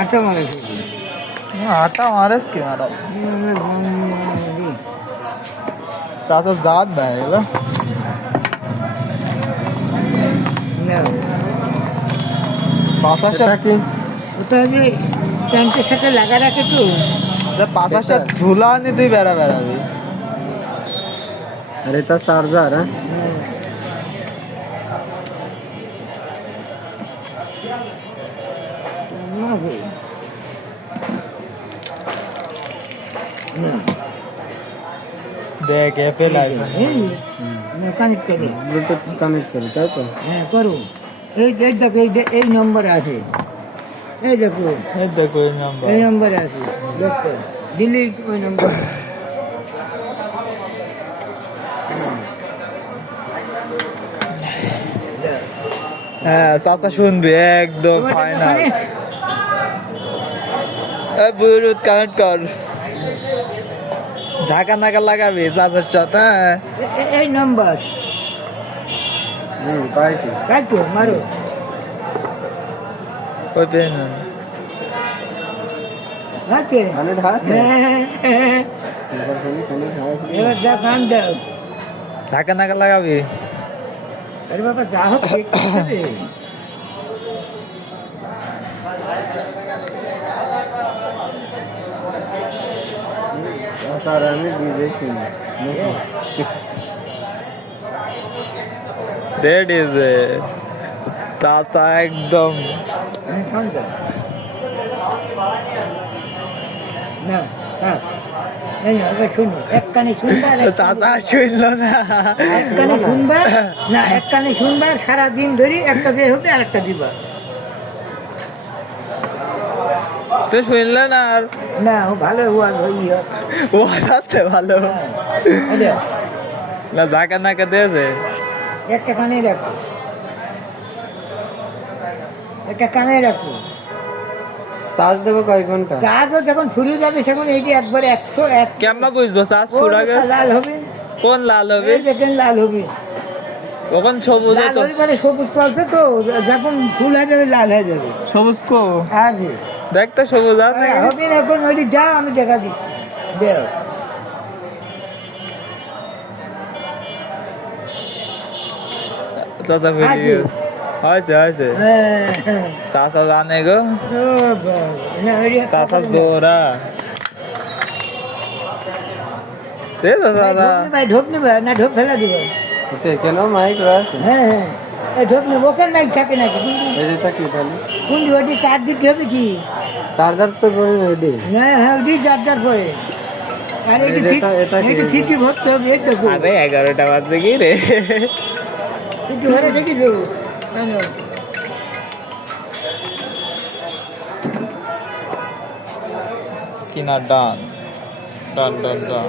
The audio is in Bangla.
আটা মারে आटा मारेस की मारा साथ जात भाई पासाशा की ওটা যে প্যান্টের সাথে লাগা রাখে তো पासाशा झूला नहीं तुई बेरा बेरा भी अरे ता चार्जर है देख एफएल কানেক্ট করে ब्लूटूथ कनेक्ट करो ताई तो হ্যাঁ করো এই দেখো এই নম্বর আছে এই দেখো ये देखो ये नंबर এই নম্বর আছে দেখো ডিলিট ওই নম্বর হ্যাঁ চাচা শুনবি একদম ফাইনাল ব্লুটুথ কানেক্ট কর ঝাঁকা নাকা লাগাবি চাচার সাথে এই নম্বর पाई थी তাই তো মারো ওই পেন আছে कनेक्ट हाथ से হ্যাঁ, कनेक्ट हाथ से এবার যা গান দাও ঝাঁকা নাকা লাগাবি আরে বাবা যা হোক দেখতে হবে। सारा में डीजे की দ্যাট ইজ চাচা একদম আমি শান্ত না থাক। এই না এবার শুনো এক কানে শুনবা আর এক কানে- চাচা শুনল না এক কানে শুনবা না এক কানে শুনবা সারাদিন ধরে একটা দিয়ে হবে আর একটা দিবা তুই শুনলে না আর না ও ভালো ওয়াজ হই ও আছে ভালো না ঝাঁকা নাকা দিয়েছে একটা কানে রাখো একটা কানে রাখো चार्ज देबो कई घंटा চার্জও যখন শুরু যাবে সেখন এইটি একবারে 101 কেমন বুঝবো চাষ ও ফুরা গেছে লাল হবে কোন লাল হবে এই দেখেন লাল হবে কখন সবুজ লাল তো হবে মানে সবুজ চলছে তো যখন ফুল হয়ে যাবে লাল হয়ে যাবে সবুজ কো আছে দেখতে সবুজ আর নাকি হবে না এখন ওইটি যা আমি দেখা দিচ্ছি দেও চাচা ভিডিও হয়েছে হয়েছে চাচা জানে গো ও বাবা না ওইটি চাচা জোরা দে চাচা ভাই ঢোক নেবে না ঢোক ফেলা দিবে अच्छा केनो माइक रास হ্যাঁ হ্যাঁ এই ঢোক নেবে ওখানে নাই থাকে নাকি एडिटा की थाली কোন ওইটি চার্জ দিতে হবে কি चार्जर तो बोल रेडी হ্যাঁ হ্যাঁ ওইটি চার্জার করে আর এটি এটা কি? এটি ঠিকই ভরতে হবে এই দেখো আরে 11টা বাজবে কি রে একটু ঘরে দেখি দেবো কিনা ডান ডান ডান ডান